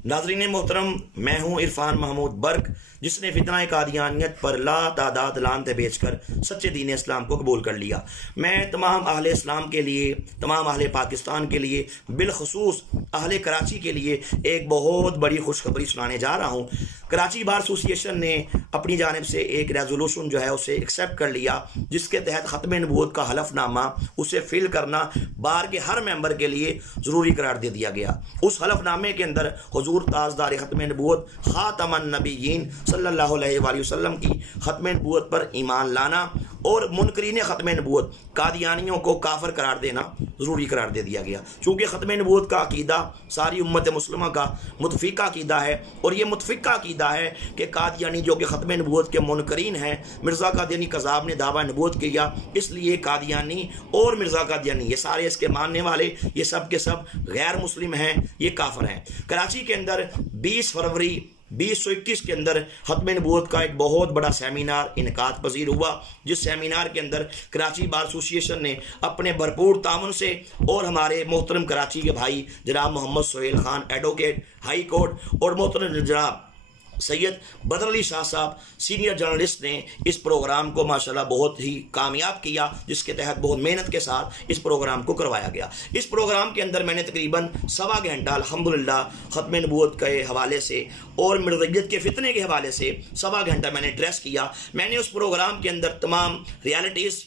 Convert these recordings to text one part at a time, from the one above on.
नाज़रीन मोहतरम, मैं हूँ इरफान महमूद बर्क, जिसने फितना कादियानियत पर ला तादाद लानते बेचकर सच्चे दीन इस्लाम को कबूल कर लिया। मैं तमाम अहले इस्लाम के लिए, तमाम अहले पाकिस्तान के लिए, बिलखसूस अहले कराची के लिए एक बहुत बड़ी खुशखबरी सुनाने जा रहा हूँ। कराची बार एसोसिएशन ने अपनी जानिब से एक रेजोल्यूशन जो है उसे एक्सेप्ट कर लिया, जिसके तहत ख़त्म नबूवत का हलफनामा उसे फिल करना बार के हर मेंबर के लिए ज़रूरी करार दे दिया गया। उस हलफनामे के अंदर हुजूर ताजदार ख़त्म नबूवत ख़ातमुन नबिय्यीन सल्लल्लाहु अलैहि वसल्लम की ख़त्म नबूवत पर ईमान लाना और मुनकरीन ख़त्म नबूवत कादियानियों को काफिर करार देना ज़रूरी करार दे दिया गया। चूँकि ख़त्म नबूवत का अकीदा सारी उम्मत मुस्लिमा का मुतफ़िक़ा अकीदा है, और ये मुतफ़िक़ा अकीदा है कि कादियानी जो कि ख़त्म नबूवत के मुनकरीन हैं, मिर्ज़ा कादियानी कज़ाब ने दावा नबूवत किया, इसलिए कादियानी और मिर्ज़ा कादियानी ये सारे इसके मानने वाले ये सब के सब गैर मुस्लिम हैं, ये काफिर हैं। कराची के अंदर 20 फरवरी 2021 के अंदर ख़त्म नबूवत का एक बहुत बड़ा सेमिनार इनकाद पजीर हुआ, जिस सेमिनार के अंदर कराची बार एसोसिएशन ने अपने भरपूर ताउन से और हमारे मोहतरम कराची के भाई जनाब Mohammad Sohail Khan advocate high court और मोहतरम जनाब सैयद बदर अली शाह साहब सीनियर जर्नलिस्ट ने इस प्रोग्राम को माशाल्लाह बहुत ही कामयाब किया, जिसके तहत बहुत मेहनत के साथ इस प्रोग्राम को करवाया गया। इस प्रोग्राम के अंदर मैंने तकरीबन सवा घंटा अल्हम्दुलिल्लाह ख़त्म नबूवत के हवाले से और मिर्ज़ियत के फितने के हवाले से सवा घंटा मैंने एड्रेस किया। मैंने उस प्रोग्राम के अंदर तमाम रियलिटीज़,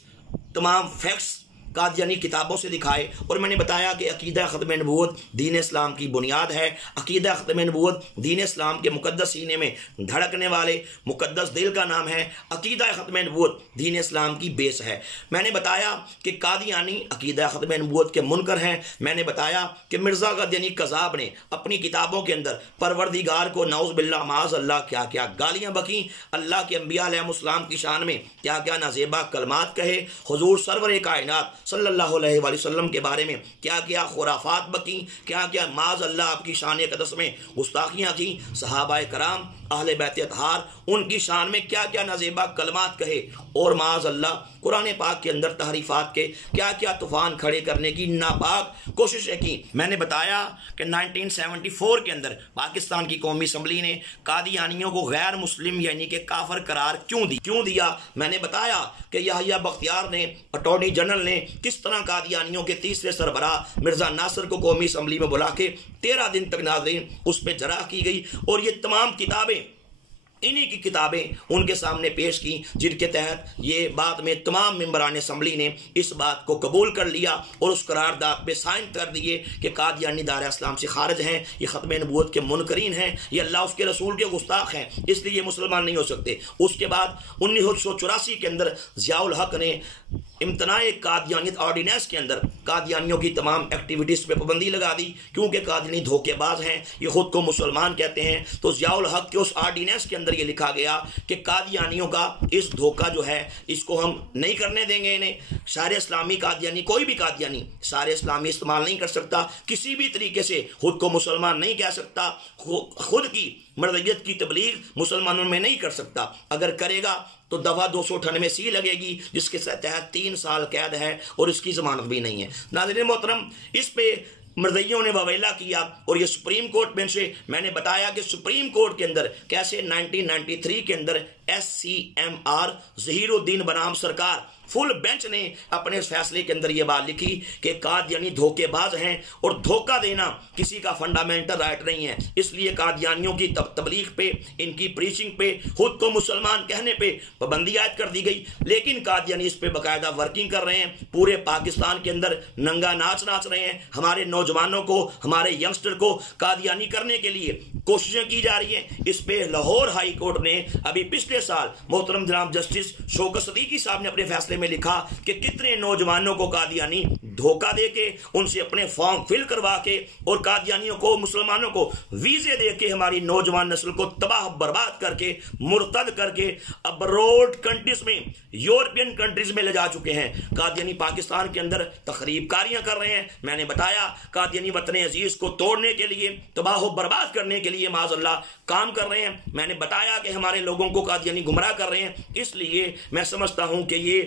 तमाम फैक्ट्स कादियानी किताबों से दिखाए, और मैंने बताया कि अकीदा ख़त्म नबूवत दीन इस्लाम की बुनियाद है। अकीदा ख़त्म नबूवत दीन इस्लाम के मुक़द्दस सीने में धड़कने वाले मुक़द्दस दिल का नाम है। अकीदा ख़त्म नबूवत दीन इस्लाम की बेस है। मैंने बताया कि कादियानी अकीदा ख़त्म नबूवत के मुनकर हैं। मैंने बताया कि मिर्ज़ा कादियानी कज़ाब ने अपनी किताबों के अंदर परवरदिगार को नऊज़ बिल्लाह माज़ अल्लाह क्या क्या गालियाँ बकीं, अल्लाह के अंबिया अलैहिमुस्सलाम की शान में क्या क्या नाज़ेबा कलमात कहे, हुज़ूर सरवर कायनात सल्लल्लाहु अलैहि वसल्लम के बारे में क्या क्या खुराफात बकी, क्या क्या माज अल्लाह आपकी शान अक़दस में गुस्ताखियाँ की, सहाबाए कराम अहले बैत अतहार उनकी शान में क्या क्या नाज़ेबा कलमात कहे, और माज अल्लाह कुरान पाक के अंदर तहरीफात के क्या क्या तूफ़ान खड़े करने की नापाक कोशिशें की। मैंने बताया कि 1974 के अंदर पाकिस्तान की कौमी असम्बली ने कादियानियों को गैर मुस्लिम यानी कि काफिर करार क्यों दिया। मैंने बताया कि याहिया बख्तियार ने, अटॉर्नी जनरल ने किस तरह कादियानियों के तीसरे सरबराह मिर्ज़ा नासिर को कौमी असम्बली में बुला के 13 दिन तक नाज़रीन उस पर जरा की गई, और ये तमाम किताबें इन्हीं की किताबें उनके सामने पेश की, जिनके तहत ये बात में तमाम मेंबरान असम्बली ने इस बात को कबूल कर लिया और उस करारदाद पे साइन कर दिए कि कादियानी दार इस्लाम से खारिज हैं, ये ख़त्म नबूवत के मुनकरीन हैं, ये अल्लाह उसके रसूल के गुस्ताख हैं, इसलिए ये मुसलमान नहीं हो सकते। उसके बाद 1984 के अंदर ज़ियाउल हक ने इम्तनाए कादियानियत ऑर्डिनेंस के अंदर कादियानियों की तमाम एक्टिविटीज़ पे पाबंदी लगा दी, क्योंकि कादियानी धोखेबाज हैं, ये खुद को मुसलमान कहते हैं। तो ज़ियाउल हक के उस ऑर्डिनेंस के अंदर ये लिखा गया कि कादियानियों का इस धोखा जो है इसको हम नहीं करने देंगे। इन्हें सारे इस्लामी कादियानी, कोई भी कादियानी सारे इस्लामी इस्तेमाल नहीं कर सकता, किसी भी तरीके से खुद को मुसलमान नहीं कह सकता, खुद की मर्ज़ियत की तबलीग मुसलमानों में नहीं कर सकता। अगर करेगा तो दफ़ा 298 सी लगेगी, जिसके तहत 3 साल कैद है और इसकी ज़मानत भी नहीं है। नाज़रीन मोहतरम, इस पे मर्ज़ियों ने बवेला किया, और ये सुप्रीम कोर्ट में से मैंने बताया कि सुप्रीम कोर्ट के अंदर कैसे 1993 के अंदर SCMR ज़हीरुद्दीन बनाम सरकार फुल बेंच ने अपने फैसले के अंदर यह बात लिखी कि कादियानी धोखेबाज हैं, और धोखा देना किसी का फंडामेंटल राइट नहीं है। इसलिए कादियानियों की तबलीग पे, इनकी प्रीचिंग पे, खुद को मुसलमान कहने पे पाबंदी आयद कर दी गई। लेकिन कादियानी इस पे बाकायदा वर्किंग कर रहे हैं, पूरे पाकिस्तान के अंदर नंगा नाच रहे हैं। हमारे नौजवानों को, हमारे यंगस्टर को कादियानी करने के लिए कोशिशें की जा रही हैं। इस पे लाहौर हाई कोर्ट ने अभी पिछले साल मोहतरम जनाब जस्टिस शौकत सदीकी साहब ने अपने फैसले में लिखा कि कितने नौजवानों को कादियानी धोखा देके उनसे अपने फॉर्म फिल करवा के और कादियानियों को, मुसलमानों को वीजे देके हमारी नौजवान नस्ल को तबाह बर्बाद करके, मुर्तद करके अब्रोड कंट्रीज में, यूरोपियन कंट्रीज में ले जा चुके हैं। कादियानी पाकिस्तान के अंदर तखरीबकारियां कर रहे हैं। मैंने बताया कादियानी वतन अजीज को तोड़ने के लिए, तबाह बर्बाद करने के लिए माज़अल्लाह काम कर रहे हैं। मैंने बताया कि हमारे लोगों को कादियानी गुमराह कर रहे हैं। इसलिए मैं समझता हूं कि ये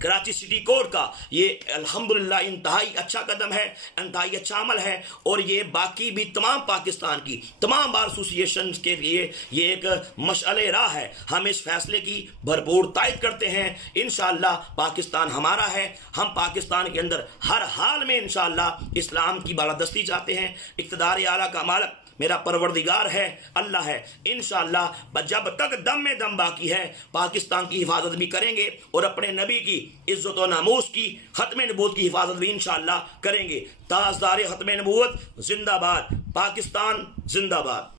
کراچی سٹی کورٹ کا یہ الحمدللہ انتہائی اچھا قدم ہے، انتہائی اچھا عمل ہے، اور یہ باقی بھی تمام پاکستان کی تمام بار ایسوسیشنز کے لیے یہ ایک مشعل راہ ہے۔ ہم اس فیصلے کی بھرپور تائید کرتے ہیں۔ انشاءاللہ پاکستان ہمارا ہے، ہم پاکستان کے اندر ہر حال میں انشاءاللہ اسلام کی بالادستی چاہتے ہیں۔ اقتدار اعلیٰ کا مالک میرا پروردگار ہے، اللہ ہے۔ انشاءاللہ جب تک دم میں دم باقی ہے پاکستان کی حفاظت بھی کریں گے، اور اپنے نبی کی عزت و ناموس کی، ختم نبوت کی حفاظت بھی انشاءاللہ کریں گے۔ تاجدار ختم نبوت زندہ باد، پاکستان زندہ باد۔